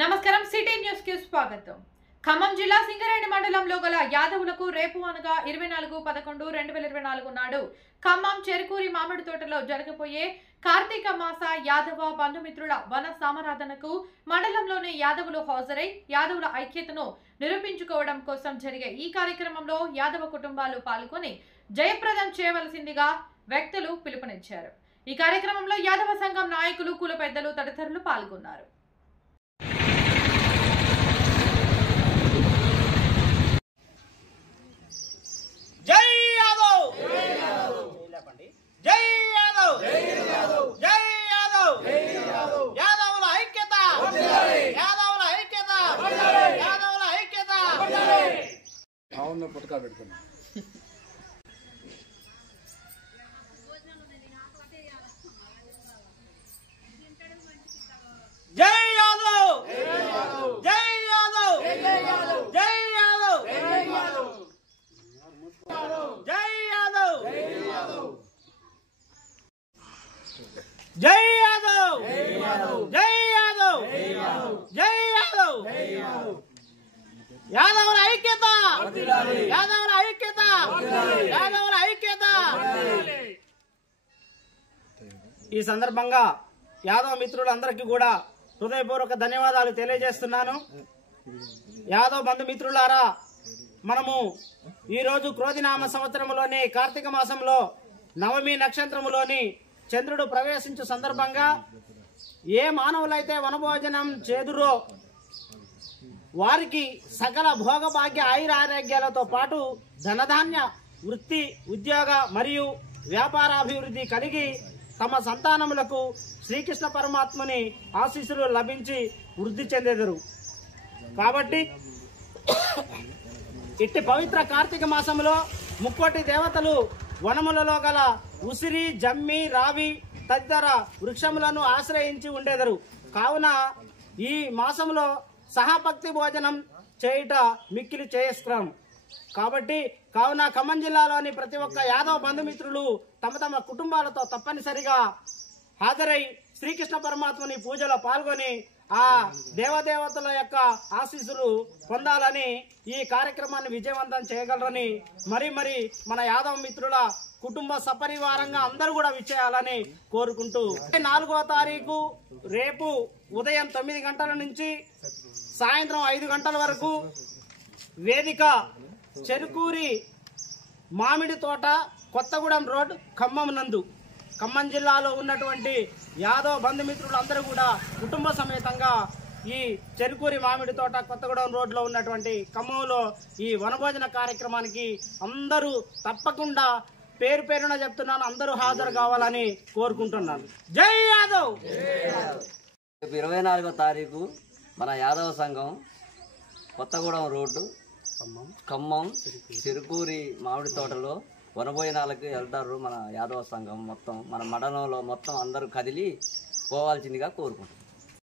నమస్కారం city news కి స్వాగతం. ఖమ్మం జిల్లా సింగరేణి మండలంలో గల యాదవులకు రేపు అనగా 24/11/2024 నాడు ఖమ్మం చెరుకూరి మామిడి తోటలో జరగబోయే కార్తీక మాస యాదవ బంధుమిత్రుల వన సామరాధనకు మండలంలోని యాదవులు హాజరై యాదవుల ఐక్యతను నిరూపించుకోవడం కోసం జరిగే ఈ కార్యక్రమంలో యాదవ కుటుంబాలు పాల్గొని జయప్రదం చేయవలసిందిగా వ్యక్తులు పిలుపునిచ్చారు. ఈ కార్యక్రమంలో యాదవ సంఘం నాయకులు, కుల పెద్దలు తదితరులు పాల్గొన్నారు. జై యాదవ్ జై యాదవ్ జై యాదవ్ జై యాదవ్ యాదవుల ఐక్యత యాదవుల ఐక్యత యాదవుల ఐక్యత అవును పుట్టక పెడుతున్నా జై యాదవ్ జై యాదవ్ జై యాదవ్ జై యాదవ్ జై యాదవ్ జై యాదవ్ జై యాదవ్ జై యాదవ్ యాదవుల ఐక్యత యాదవుల ఐక్యత యాదవుల ఐక్యత. ఈ సందర్భంగా యాదవ మిత్రులందరికీ కూడా హృదయపూర్వక ధన్యవాదాలు తెలియజేస్తున్నాను. యాదవ బంధుమిత్రులారా, మనము ఈరోజు క్రోధినామ సంవత్సరంలోని కార్తీక మాసంలో నవమి నక్షత్రములోని చంద్రుడు ప్రవేశించు సందర్భంగా ఏ మానవులైతే వనభోజనం చేదురో వారికి సకల భోగభాగ్య ఆయురారోగ్యాలతో పాటు ధనధాన్య వృత్తి ఉద్యోగ మరియు వ్యాపారాభివృద్ధి కలిగి తమ సంతానములకు శ్రీకృష్ణ పరమాత్మని ఆశీస్సులు లభించి వృద్ధి చెందెదరు. కాబట్టి ఇట్టి పవిత్ర కార్తీక మాసంలో ముక్కోటి దేవతలు వనములలో గల ఉసిరి, జమ్మి, రావి తదితర వృక్షములను ఆశ్రయించి ఉండేదరు. కావున ఈ మాసంలో సహభక్తి భోజనం చేయుట మిక్కిలి శ్రేయస్కరం. కావున ఖమ్మం జిల్లాలోని ప్రతి ఒక్క యాదవ బంధుమిత్రులు తమ తమ కుటుంబాలతో తప్పనిసరిగా హాజరై శ్రీకృష్ణ పరమాత్మని పూజలో పాల్గొని ఆ దేవదేవతల యొక్క ఆశీస్సులు పొందాలని, ఈ కార్యక్రమాన్ని విజయవంతం చేయగలరని మరి మన యాదవ మిత్రుల కుటుంబ సపరివారంగా అందరూ కూడా విచ్చేయాలని కోరుకుంటూ 4వ తారీఖు రేపు ఉదయం 9 గంటల నుంచి సాయంత్రం 5 గంటల వరకు వేదిక చెరుకూరి మామిడి తోట, కొత్తగూడెం రోడ్, ఖమ్మం నందు ఖమ్మం జిల్లాలో ఉన్నటువంటి యాదవ బంధుమిత్రులు అందరూ కూడా కుటుంబ సమేతంగా ఈ చెరుకూరి మామిడి తోట, కొత్తగూడెం రోడ్ లో ఉన్నటువంటి ఖమ్మంలో ఈ వనభోజన కార్యక్రమానికి అందరూ తప్పకుండా పేరు పేరున చెప్తున్నాను, అందరూ హాజరు కావాలని కోరుకుంటున్నాను. జై యాదవ్. 24వ తారీఖు మన యాదవ సంఘం కొత్తగూడెం రోడ్డు ఖమ్మం చెరుకూరి మామిడి తోటలో వనభోజనాలకు వెళ్తారు. మన యాదవ సంఘం మొత్తం మన మండలంలో మొత్తం అందరూ కదిలి పోవాల్సిందిగా కోరుకుంటున్నాం.